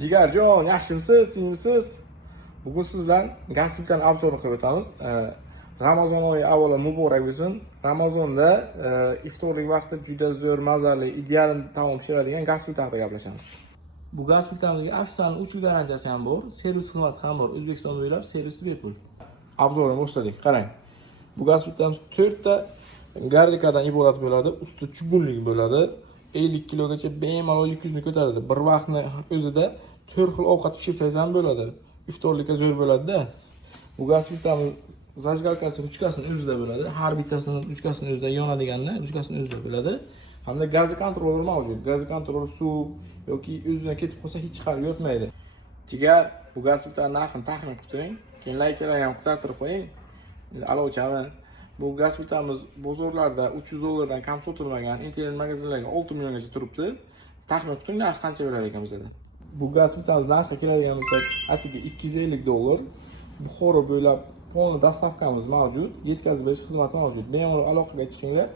Jigarjon, yaxshimisiz, singlisiz? Bugun siz bilan gaz plitani obzorini qilib o'tamiz. Ramazon oyi avvalo muborak bo'lsin. Ramazonda iftorlik vaqtida juda zo'r, mazali, ideal taom pishiradigan gaz plita haqida gaplashamiz. Bu gaz plitamizga ofitsialniy 3 yil garantiyasi ham bor, servis xizmati ham bor. O'zbekiston bo'ylab servisi bepul. Obzorini boshladik. Qarang. Bu gaz plitamiz 4 ta garrikadan iborat bo'ladi, usti chugunlik bo'ladi. 50 kilogacha bemalol yukni ko'taradi. Bir vaqtni o'zida 4 xil ovqat pishirsangiz ham bo'ladi. Iftorlikka zo'r bo'ladi-da. Bu gaz plitamiz zajgalkasi ruchkasini o'zida bo'ladi. Har bittasini ruchkasini o'zida yonadiganni ruchkasini o'zida bo'ladi. Hamda gaz kontroller mavjud. Gaz kontroller suv yoki o'zidan ketib qolsa hech chiqarib yotmaydi. Jigar, bu gaz plitani narxini taxmin qilib turing. Keyin laytlarni ham qisqartirib qo'ying. Alovchami. Bu gaz plitamiz bozorlarda 300 dollardan kam sotilmagan, internet magazinlarga 6 milliongacha turibdi. Taxmin qiling narxi qancha bo'lar ekan bizda. Bu gaz plitamiz narxiga keladigan bo'lsak, atiga 250 dollar. Buxoro bo'ylab polni dastavkamiz mavjud, yetkazib berish xizmati mavjud. Bemalol aloqaga chiqinglar.